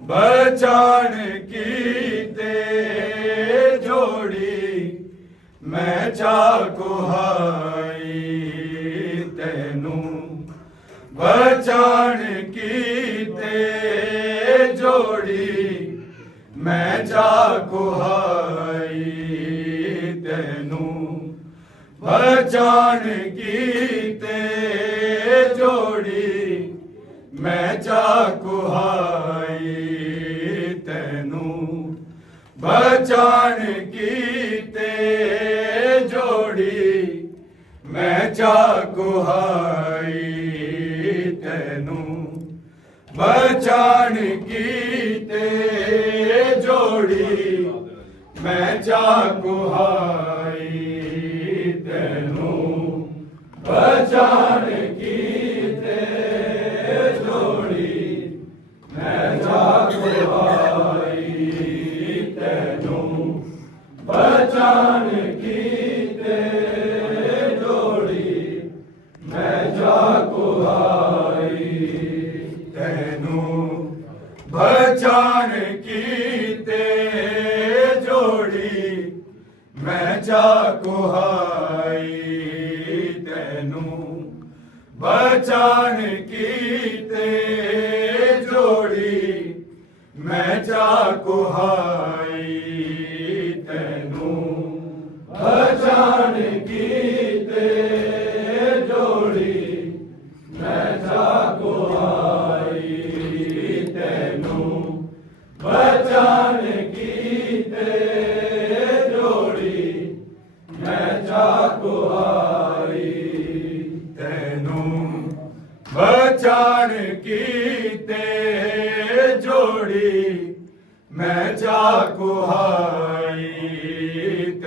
बचाण कीते जोड़ी मैं चाकुहाई तेनू बचाण कीते जोड़ी मैं चाकुहाई तेनू बचाण कीते जोड़ी मैं चाकुहाई तेनू बचाण कीते जोड़ी मैं चाकुहाई तेनू बचाण कीते जोड़ी मैं चाकुहाई तेनू बचाण कीते जोड़ी मैं चाकुहाई तेनू बचाण कीते जोड़ी मैं चाकुहाई तेनू बचाण कीते जोड़ी मैं चाकुहाई तेनू बचाण कीते जोड़ी मैं चाकुहाई तेनू बचाण कीते जोड़ी मैं चाकुहाई तेनू बचाण कीते जोड़ी मैं चाकुहाई तेनू बचाण कीते जोड़ी मैं चाकुहाई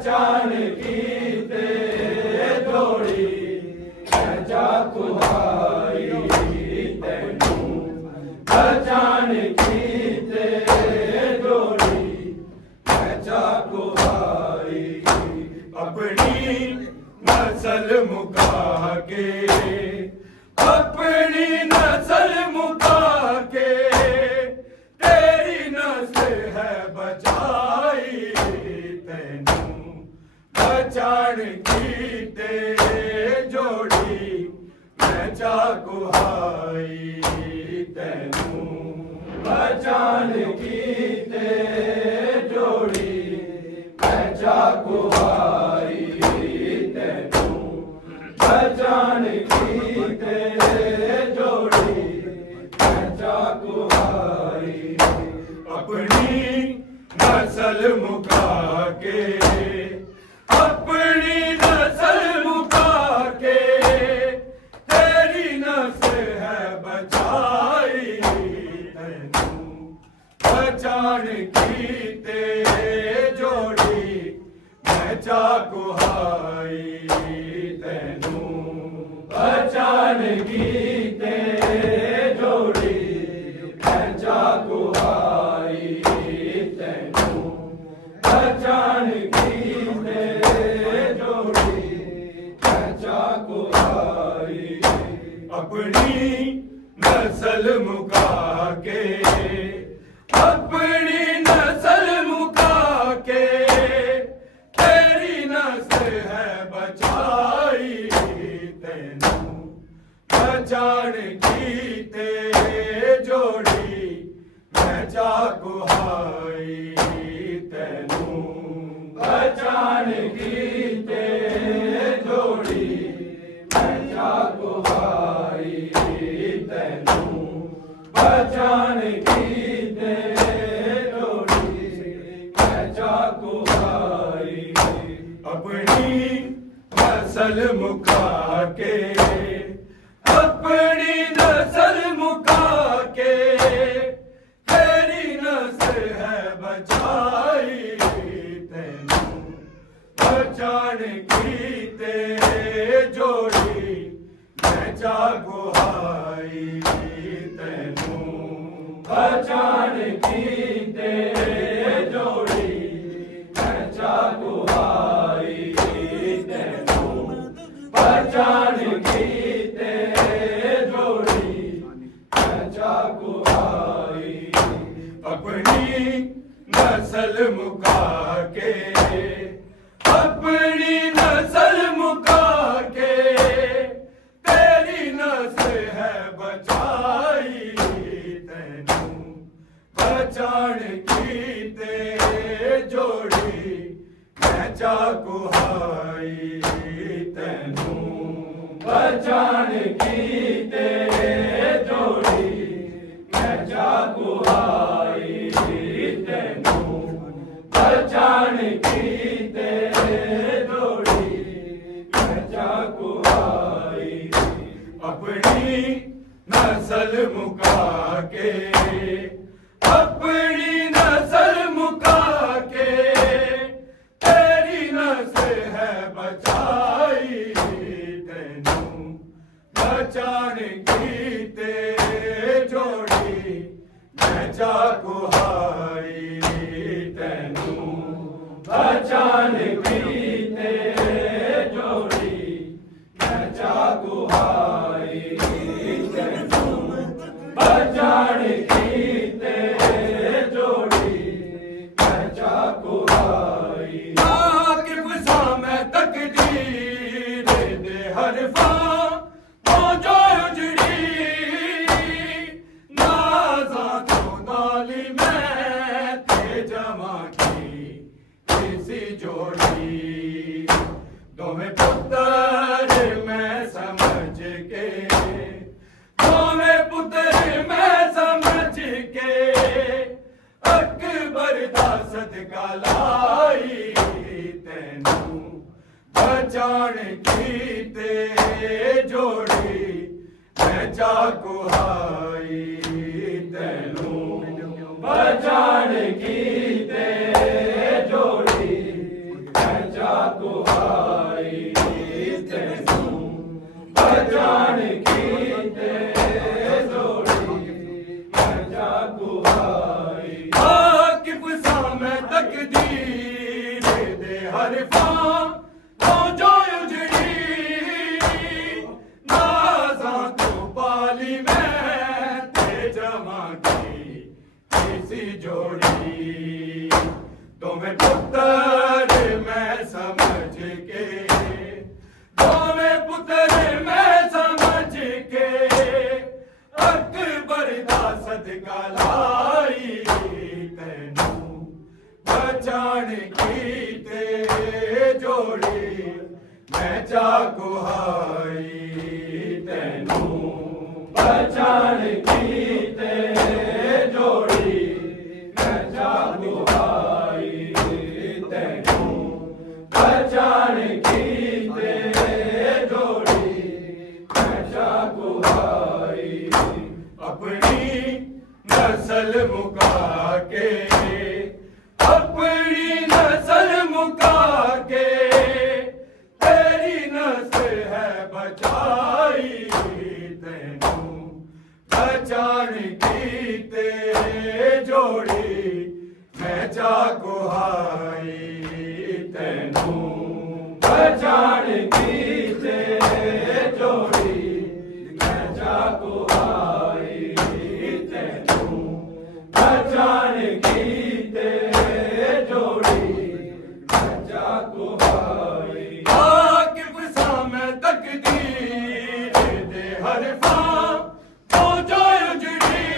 पहचान कीते जोड़ी जा कुहाई तेनू पहचान कीते जोड़ी जा कुहाई अपनी नस्ल मुका के अपनी नस्ल मुका के तेरी नस्ल है बचाई तेनू पहचान कीते जोड़ी मैं जा कुहाई तेनू पहचान कीते जोड़ी मैं जा कुहाई तेनू पहचान कीते जोड़ी मैं जा कुहाई अपनी नस्ल मुका के अपनी नस्ल मुका के तेरी नस्ल है बचाई तेनू पहचान कीते जोड़ी मैं जा कुहाई तेनू पहचान कीते जोड़ी मैं जा कुहाई तेनू पहचान कीते जोड़ी मैं जा कुहाई अपनी नस्ल मुका के अपनी नस्ल मुका के तेरी नस्ल है बचाई तेनू पहचान कीते जोड़ी मैं जा कुहाई तेनू पहचान कीते जोड़ी मैं जा कुहाई तेनू पहचान कीते जोड़ी मैं जा कुहाई अपनी नस्ल मुका के अपनी नस्ल मुका के तेरी नस्ल है बचाई तेनू पहचान कीते जोड़ी मैं जा कुहाई तेनू पहचान कीते जोड़ी मैं जा कुहाई तेनू पहचान कीते जोड़ी मैं जा कुहाई अपनी नस्ल मुका के अपनी नस्ल मुका के तेरी नस्ल है बचाई तेनू पहचान कीते जोड़ी मैं जा कुहाई तेनू पहचान कीते जोड़ी मैं जा कुहाई तेनू पहचान कीते जोड़ी मैं जा कुहाई अपनी नस्ल मुका के अपनी नस्ल मुका के तेरी नस्ल है बचाई तेनू पहचान कीते जोड़ी मैं जा कुहाई तेनू पहचान कीते जोड़ी मैं जा कुहाई तेनू पहचान कीते जोड़ी मैं जा कुहाई वाकिफ सा मैं तकदीर दे हरफा जो उजड़ी नाज़ा तो नाली में थे जमा की किसी जोड़ी तुम्हें पुत्र मैं समझ के तुम्हें पुत्र मैं समझ के अकबर दा सदका लाई तेनू पहचान कीते जोड़ी मैं जा कुहाई तेनू पहचान कीते जोड़ी मैं कुहाई तेनू बचाण कीते जोड़ी मैं जा कुहाई आकिब सामे तकदीर दे हरफा तो जो उजड़ी नाज़ा तो पाली मैं ते जमा की किसी जोड़ी तुम्हें पुत्र मैं समझ के तुम्हें पुत्र मैं समझ के अकबर दा सदका लाई तेनू बचाण कीते जोड़ी मैं जा कुहाई तेनू बचाण कीते जोड़ी मैं जा कुहाई तेनू बचाण कीते जोड़ी मैं जा कुहाई अपनी नस्ल मुका के अपनी नस्ल मुका के तेरी नस्ल है बचाई तेनू बचाण कीते जोड़ी मैं जा कुहाई तेनू बचाण कीते जोड़ी मैं जा कुहाई तेनू बचाण कीते जोड़ी मैं जा कुहाई आकिब सामे तकदीर दे हरफा तो जो उजड़ी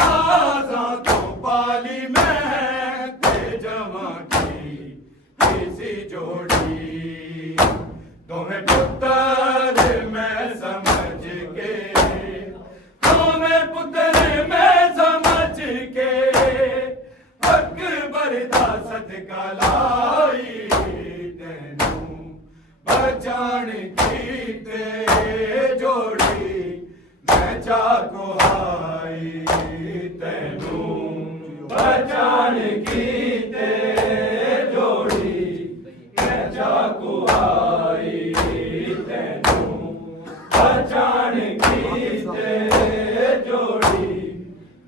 नाज़ा तो पाली मैं ते जमा की किसी जोड़ी तुम्हें पुत्र मैं समझ के तुम्हें पुत्र मैं समझ के अकबर दा सदका लाई तेनू बचाण कीते जोड़ी मैं जा कुहाई तेनू बचाण कीते जोड़ी मैं जा कुहाई तेनू बचाण कीते जोड़ी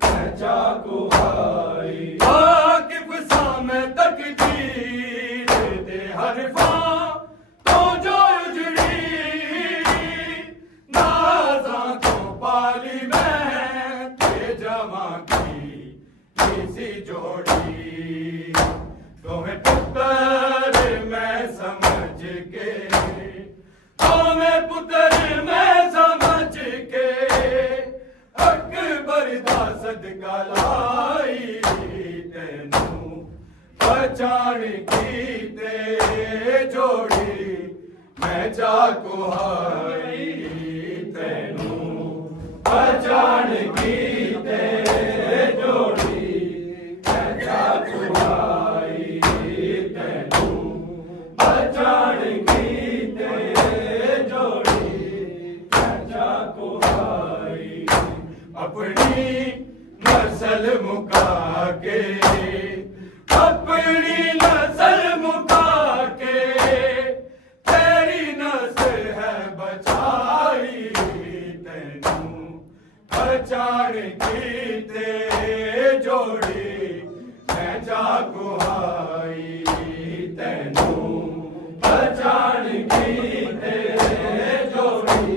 मैं जा कुहाई आकिब सामे तकदीर दे हरफा तो जो उजड़ी नाज़ा तो पाली मैं ते जमा की किसी जोड़ी तुम्हें पुत्र मैं समझ के तुम्हें पुत्र मैं समझ के अकबर दा सदका लाई तेनू बचाण कीते जोड़ी मैं जा कुहाई तेनू बचाण कीते जोड़ी मैं जा कुहाई तेनू बचाण कीते जोड़ी मैं जा कुहाई अपनी नस्ल मुका के अपनी नस्ल मुका के तेरी नस्ल है बचाई तेनू बचाण कीते जोड़ी मैं जा कुहाई तेनू बचाण कीते जोड़ी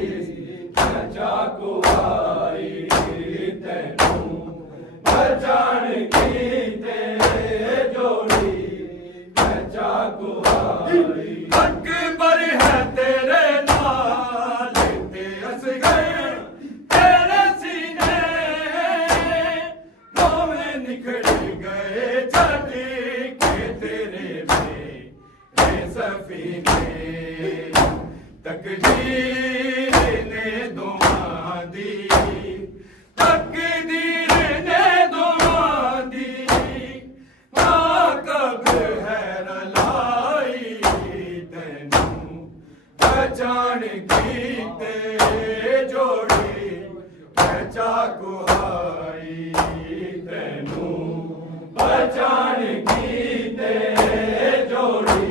मैं जा कुहाई तेनू बचाण कीते जोड़ी मैं जा कुहाई अकबर है तेरे नाल ते असगर तेरे सीने रोवे निकल गए छड़ के तेरे में सफीने तकदीर ने दुआ दी तकदीर ने दुआ दी ना कब है रलाई तेनू बचाण कीते जोड़ी मैं जा कुहाई तेनू बचाण कीते जोड़ी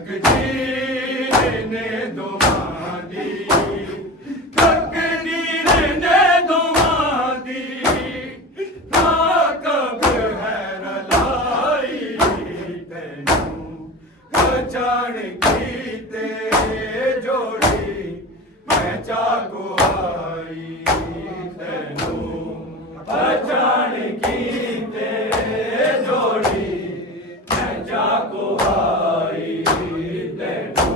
ਤਕਦੀਰ ਨੇ ਦੋਵਾਂ ਦੀ ਤਕਦੀਰ ਨੇ ਦੋਵਾਂ ਦੀ ਨਾ ਕਬਰ ਹੈ ਰਲਾਈ ਤੈਨੂੰ ਪਛਾਣ ਕੀਤੇ ਜੋੜੀ ਮੈਂ ਚਾਹੋ ਆਈ ਤੈਨੂੰ ਪਛਾਣ ਕੀਤੇ ਜੋੜੀ ਮੈਂ ਚਾਹੋ ਆਈ ਤੈਨੂੰ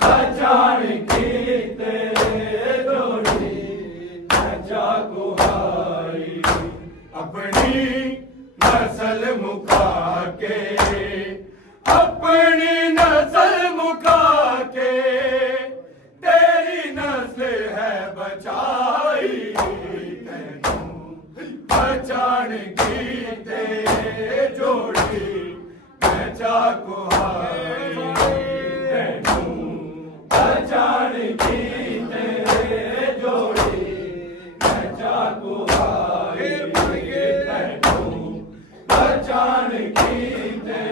ਪਛਾਣ ਕੀਤੇ ਜੋੜੀ ਮੈਂ ਚਾਹੋ ਆਈ ਆਪਣੀ ਨਸਲ ਮੁਕਾ ਕੇ अपनी नस्ल मुका के तेरी नस्ल है बचाई तैनू पहचान की ते जोड़ी मैं चाको हाई तैनू पहचान की ते जोड़ी मैं चाको हाई तैनू पहचान की ते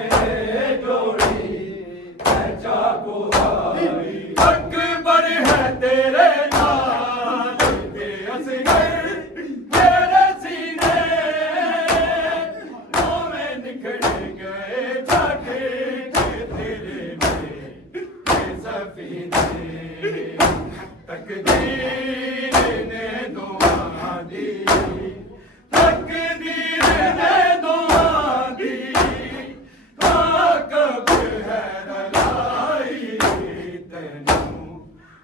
अकबर है तेरे नाल ते असगर तेरे सीने नौवे निकल गए जाके तेरे में सफीने तकदीर ने दुआ दी तकदीर ने दुआ दी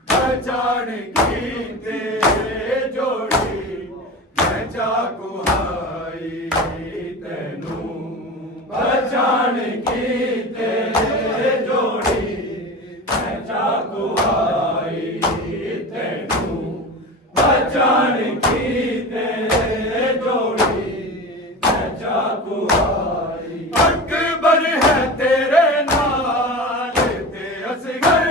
पहचान कीते जोड़ी मैं चाको हाई तैनू पहचान कीते जोड़ी मैं चाको हाई तैनू पहचान कीते जोड़ी मैं चाको हाई अकबर है तेरे नाल ते असगर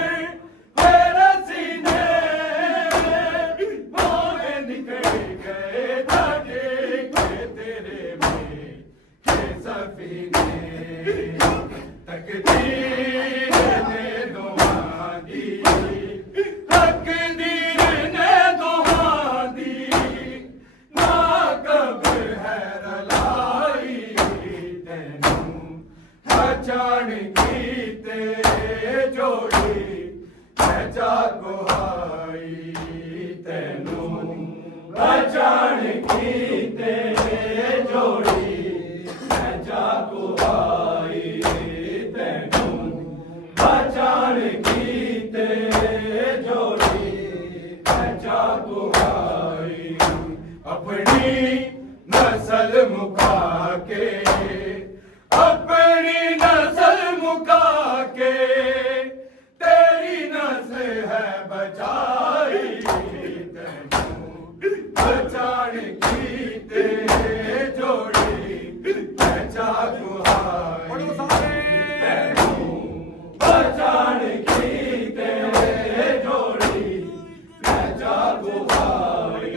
तकदीर ने दुआ दी तकदीर ने दुआ दी ना कब्र है रलाई तैनू पहचान कीते जोड़ी मैं चाको हाई तैनू पहचान कीते जोड़ी मैं चाको हाई पहचान कीते जोड़ी मैं चाको हाई अपनी नस्ल मुका के अपनी नस्ल मुका के तेरी नस्ल है बचाई तैनू पहचान कीते जोड़ी मैं चाको हाई पहचान कीते जोड़ी मैं चाको हाई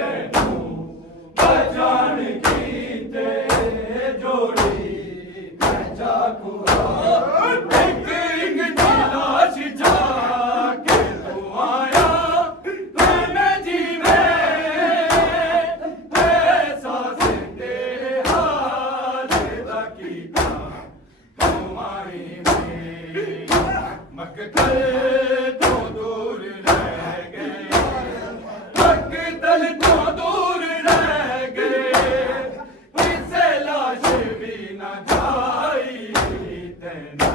तैनू पहचान कीते जोड़ी मैं चाको हाई एक तलाश जाके तू आया मैं जीवे ऐसा से तेरे हाल दा कीता तुम्हारी मकतल तो दूर रह गए मकतल तो दूर रह गए किसे लाश भी न जाई तैनू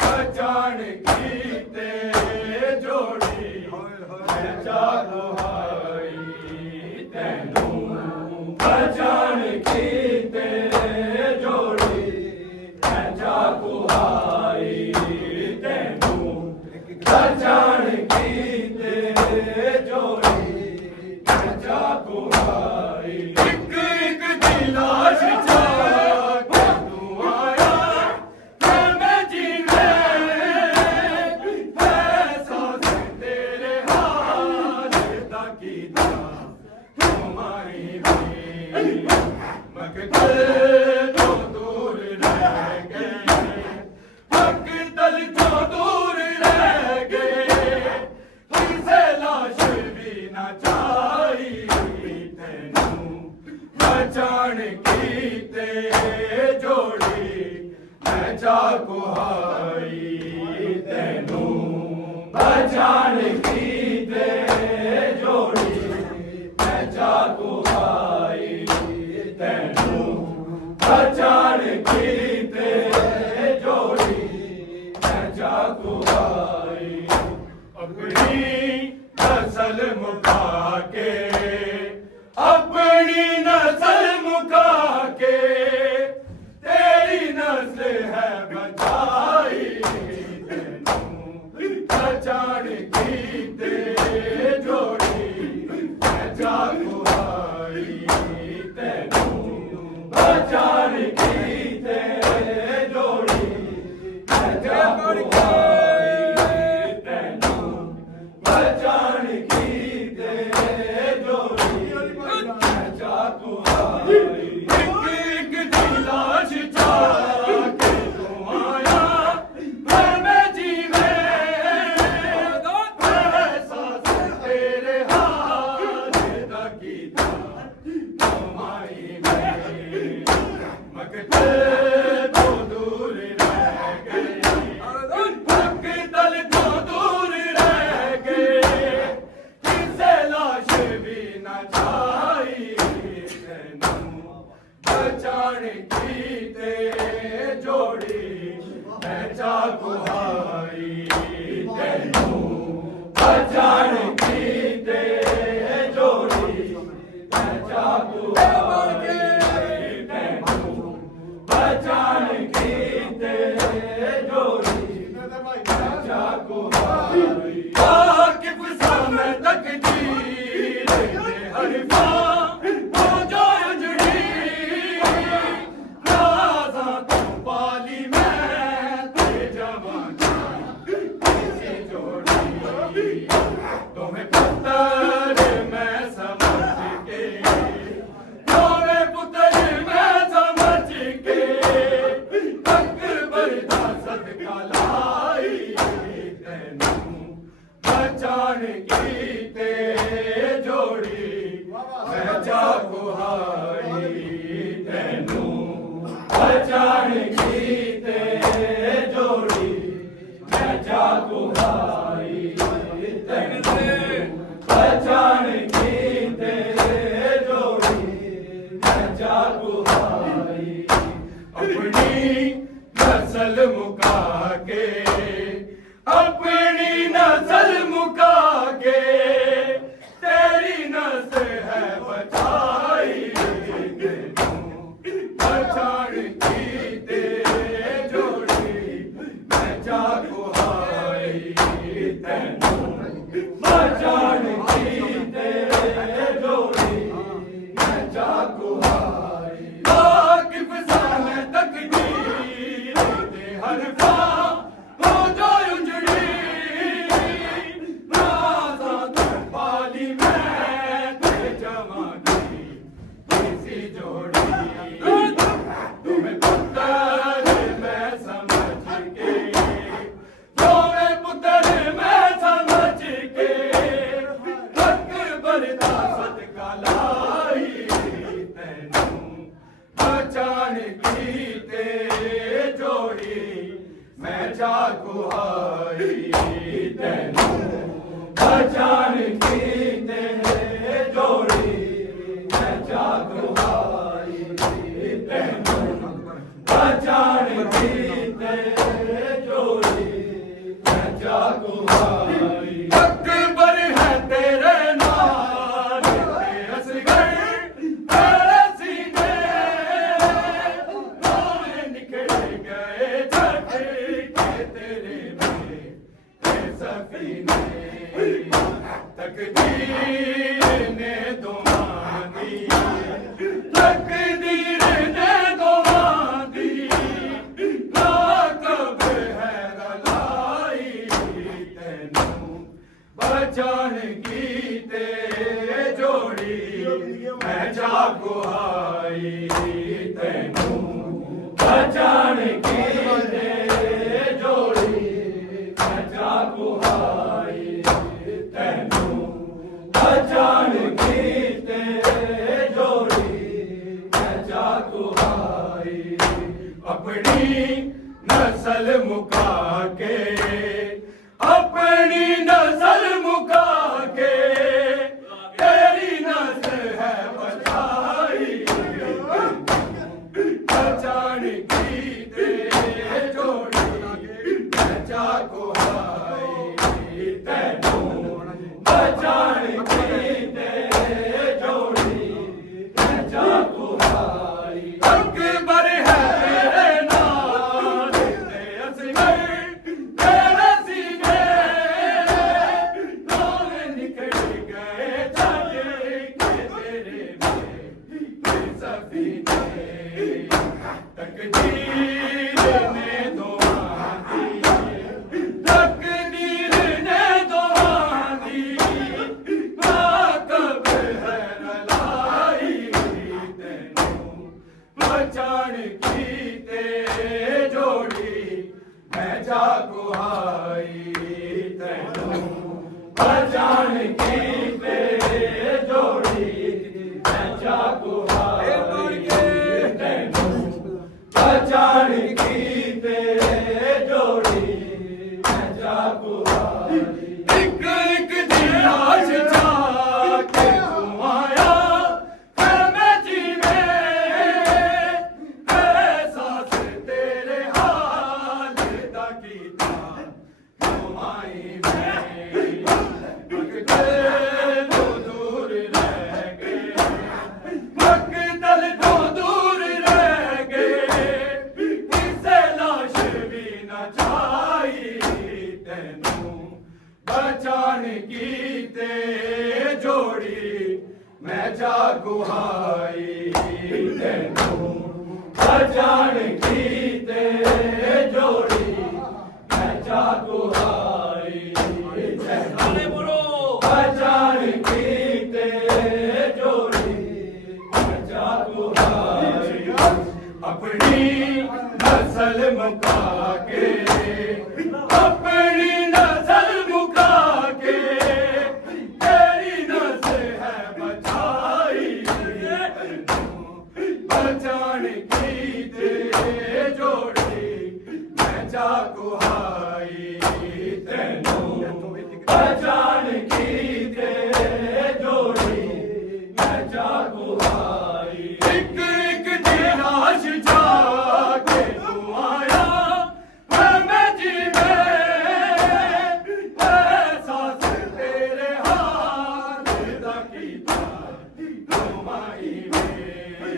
पहचान कीते जोड़ी मैं चाको हाई तैनू पहचान कीते जोड़ी मैं चाको हाई पहचान कीते जोड़ी मैं चाको हाई एक दिलाश जाके तू आया मैं जीवे ऐसा से तेरे हाल दा ਕੁਹਾਈ ਤੈਨੂੰ ਬਚਾਣ ਕੀਤੇ ਜੋੜੀ ਮੈਂ ਜਾ ਕੁਹਾਈ ਤੈਨੂੰ ਬਚਾਣ ਕੀਤੇ ਜੋੜੀ ਮੈਂ ਜਾ ਕੁਹਾਈ ਆਪਣੀ ਨਸਲ ਮੁਕਾ ਕੇ अपनी नस्ल मुका के तेरी नस्ल है बचाई तेनू बचाण कीते जोड़ी मैं जा कुहाई तेनू बचाण कीते जोड़ी मैं जा कुहाई तेनू बचाण कीते एक दी लाश चाक तू आया मैं जीवे सांस तेरे हाथ दा कीता कमाई में मकते तो दूर रह गए मकतल तो दूर रह गए किसे लाश भी न छाई बचाण कीते जोड़ी मैं जा कुहाई तैनू बचाण कीते जोड़ी मैं जा कुहाई तैनू बचाण कीते जोड़ी मैं जा कुहाई वाकिफ सा मैं तकदीर दे हरफा तुम्हें पुत्र मैं समझ के तुम्हें पुत्र मैं समझ के अकबर दा सदका लाई तैनू बचाण कीते जोड़ी मैं जा कुहाई तैनू बचाण कीते जोड़ी मैं जा कुहाई बचाण कीते जोड़ी मैं जा कुहाई अपनी नस्ल मुका के अपनी नस्ल मुका के तेरी नस्ल है बचाई बचाण कीते जोड़ी मैं जा कुहाई तैनू बचाण कीते जोड़ी मैं जा कुहाई वाकिफ सा मैं तकदीर दे हरफा हो जो उजड़ी राज़ा तू पाली मैं ते जवानी किसी जोड़ी तुम्हें पुत्र मैं समझ के तुम्हें पुत्र मैं समझ के अकबर दा सदका लाई तैनू बचाण कीते जोड़ी मैं जा कुहाई तैनू बचाण कीते जोड़ी मैं जा कुहाई तैनू बचाण कीते जोड़ी मैं जा कुहाई अकबर है तेरे नाल ते असगर तेरे सीने रोने निकल गए छठ के तेरे में सफीने तकदीर ने दुआ दी तकदीर ने दुआ दी ना कब है रलाई तैनू ਕੁਹਾਈ ਤੈਨੂੰ ਬਚਾਣ ਕੀਤੇ ਜੋੜੀ ਮੈਂ ਜਾ ਕੁਹਾਈ ਅਕਬਰ ਹੈ ਮੇਰੇ ਨਾਲ ਤੇ ਅਸਗਰ ਤੇਰੇ ਸੀਨੇ ਦੋਵੇਂ ਨਿਕਲ ਗਏ ਛੱਡ ਕੇ ਤੇਰੇ ਮੇਰੇ ਸਫੀਨੇ ਤਕਦੀਰ ਨੇ ਦੋਹਾਂ ਦੀ ਤਕਦੀਰ ਨੇ ਦੋਹਾਂ ਦੀ ਵਾਕਬ ਹੈ ਰਲਾਈ ਤੈਨੂੰ ਬਚਾਣ ਕੀਤੇ ਜੋੜੀ ਮੈਂ ਜਾ ਕੁਹਾਈ ਤੈਨੂੰ ਬਚਾਣ ਕੀਤੇ ਜੋੜੀ ਮੈਂ ਜਾ ਕੁਹਾਈ ਤੈਨੂੰ ਬਚਾਣ ਕੀਤੇ ਜੋੜੀ ਮੈਂ ਜਾ ਕੁਹਾਈ ਇੱਕ ਇੱਕ ਦੀ ਆਸ ਜਾ ਕੇ ਤੂੰ ਆਇਆ ਫਿਰ ਮੈਂ ਜੀਵੇਂ ਅਹਿਸਾਸ ਤੇਰੇ ਹਾਲ ਦਾ ਕੀਤਾ ਤੂੰ ਆਈ ਮੈਂ ਮਕਦਲ ਤੋਂ ਦੂਰ ਰਹਿ ਗਏ ਮਕਦਲ ਤੋਂ ਦੂਰ ਰਹਿ ਗਏ ਕਿਸੇ ਲਾਸ਼ ਵੀ ਨਾ ਚਾਹੀ ਤੈਨੂੰ ਬਚਾਣ ਕੀਤੇ ਜੋੜੀ ਮੈਂ ਜਾ ਕੁਹਾਈ ਤੈਨੂੰ ਬਚਾਣ ਕੀਤੇ ਜੋੜੀ ਮੈਂ ਜਾ ਕੁਹਾਈ ਤੈਨੂੰ ਬਚਾਣ ਕੀਤੇ ਜੋੜੀ ਮੈਂ ਜਾ ਕੁਹਾਈ ਆਪਣੀ ਨਸਲ ਮੁਕਾ ਕੇ ਆਪਣੀ ਨਸਲ ਮੁਕਾ ਕੇ ਤੇਰੀ ਨਸਲ ਹੈ ਬਚਾਈ ਤੈਨੂੰ ਬਚਾਣ ਕੀਤੇ ਜੋੜੀ ਮੈਂ ਜਾ ਕੁਹਾਈ ਤੈਨੂੰ ਬਚਾਣ ਕੀਤੇ ਜੋੜੀ ਮੈਂ ਜਾ ਕੁਹਾਈ ਇੱਕ ਇੱਕ ਦੀ ਲਾਸ਼ ਜਾ ਕੇ ਤੂੰ ਆਇਆ ਫਿਰ ਮੈਂ ਜੀਵੇਂ ਅਹਿਸਾਸ ਤੇਰੇ ਹਾਲ ਦਾ ਕੀਤਾ ਤੂੰ ਆਈ ਵੇ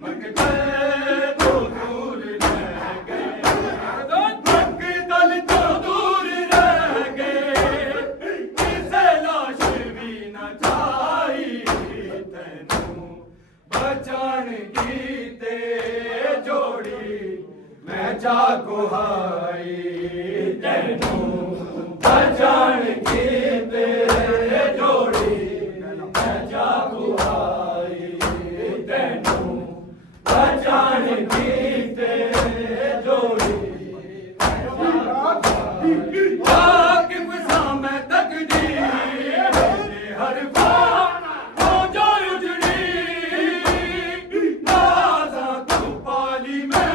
ਮਕਦਲ ਤੋਂ ਦੂਰ ਰਹਿ ਗਏ ਮਕਦਲ ਤੋਂ ਦੂਰ ਰਹਿ ਗਏ ਕਿਸੇ ਲਾਸ਼ ਵੀ ਨਾ ਚਾਹੀ ਤੈਨੂੰ ਬਚਾਣ ਕੀਤੇ ਜੋੜੀ ਮੈਂ ਜਾ ਕੁਹਾਈ ਤੈਨੂੰ ਬਚਾਣ ਕੀਤੇ ਜੋੜੀ ਮੈਂ ਜਾ ਕੁਹਾਈ ਤੈਨੂੰ ਬਚਾਣ ਕੀਤੇ ਜੋੜੀ ਵਾਕਿਫ ਸਾਂ ਮੈਂ ਤਕਦੀਰ ਦੇ ਹਰਫਾਂ ਤੋਂ ਜੋ ਉਜੜੀ ਨਾਜ਼ਾਂ ਤੂੰ ਪਾਲੀ ਮੈਂ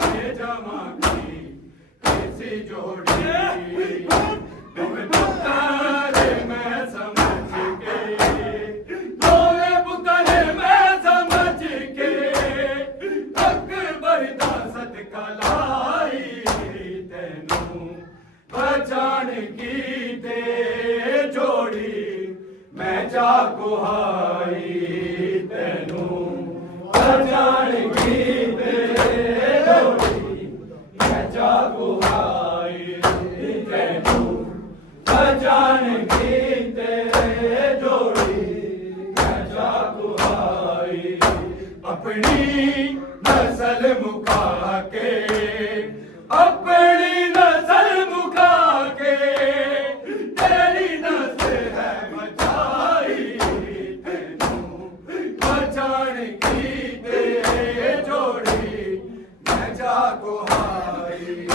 ਤੇ ਜਮਾਂ ਕੀ ਕਿਸੇ ਜੋੜੀ ਦੋਵੇਂ ਪੁੱਤਰ ਮੈਂ ਸਮਝ ਕੇ ਦੋਵੇਂ ਪੁੱਤਰ ਮੈਂ ਸਮਝ ਕੇ ਅਕਬਰ ਦਾ ਸਦਕਾ ਲਾਈ ਤੈਨੂੰ ਬਚਾਣ ਕੀਤੇ ਜੋੜੀ ਮੈਂ ਜਾ ਕੁਹਾਈ ਤੈਨੂੰ ਬਚਾਣ ਕੀਤੇ ਜੋੜੀ ਮੈਂ ਜਾ ਕੁਹਾਈ ਤੈਨੂੰ ਬਚਾਣ ਕੀਤੇ ਜੋੜੀ ਮੈਂ ਜਾ ਕੁਹਾਈ ਆਪਣੀ ਨਸਲ ਮੁਕਾ ਕੇ ਆਪਣੀ ਨਸਲ ਮੁਕਾ ਕੇ ਤੇਰੀ ਨਸਲ ਹੈ ਬਚਾਈ ਤੈਨੂੰ ਬਚਾਣ ਕੀਤੇ ਜੋੜੀ ਮੈਂ ਜਾ ਕੁਹਾਈ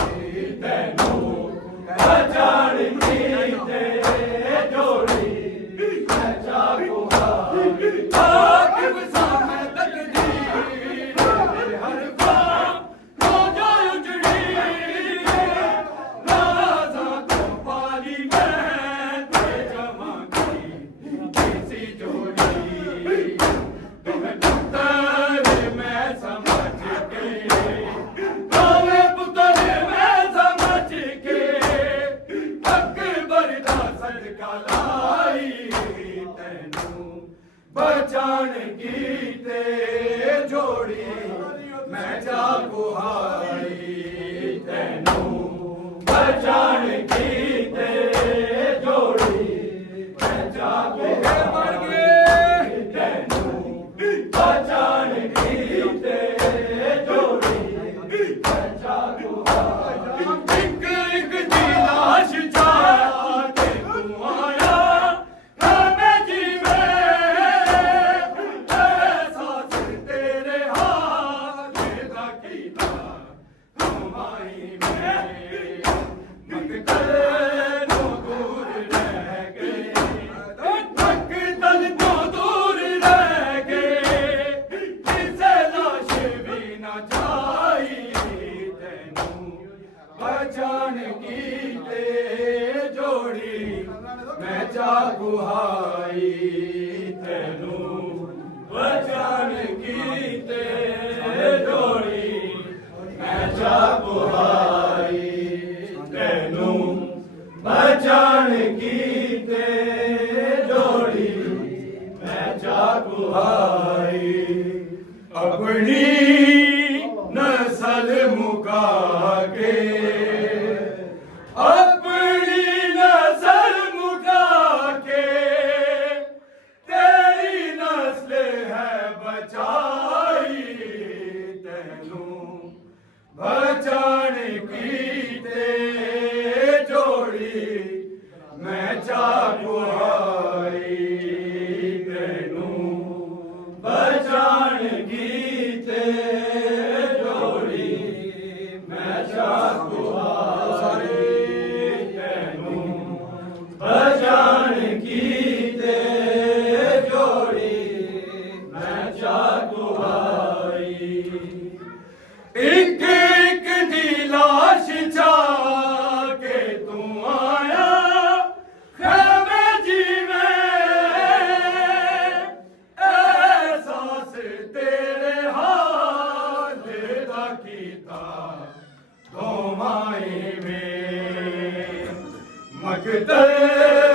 ਤੈਨੂੰ ਬਚਾਣ ਕੀਤੇ ਜੋੜੀ ਮੈਂ ਜਾ ਕੁਹਾਈ ਆਕਿਬ ਸਾਂ ਮੈਂ ਤਕਦੀਰ ਦੇ ਹਰਫਾਂ ਤੋਂ ਜੋ मैं जागुहाई तेनू बचान की ते जोड़ी मैं जागुहाई तेनू बचान की ते जोड़ी मैं जागुहाई एक एक दी लाश छाया के तू आया मैं जीवे एहसास तेरे हाथ दा कीता हमाई में मकदल तो दूर रह गए मकदल तो दूर रह गए किसे लाश भी ना जाई तेनू बचान की ते जोड़ी मैं जागुहाई तेनू बचान की ते जोड़ी मैं जागुहाई तेनू बचान की ते जोड़ी मैं जागुहाई अपनी नस्ल मुका के अपनी नस्ल मुका के तेरी नस्ल है बचाई तेनू बचान की ते जोड़ी मैं जागुहाई तेनू बचान की ते जोड़ी मैं जागुहाई तेनू बचान की ते जोड़ी मैं जागुहाई एक एक दी लाश छा के तू आया खैमे जीवे एहसास तेरे हाथ दा कीता तो माई में मकदल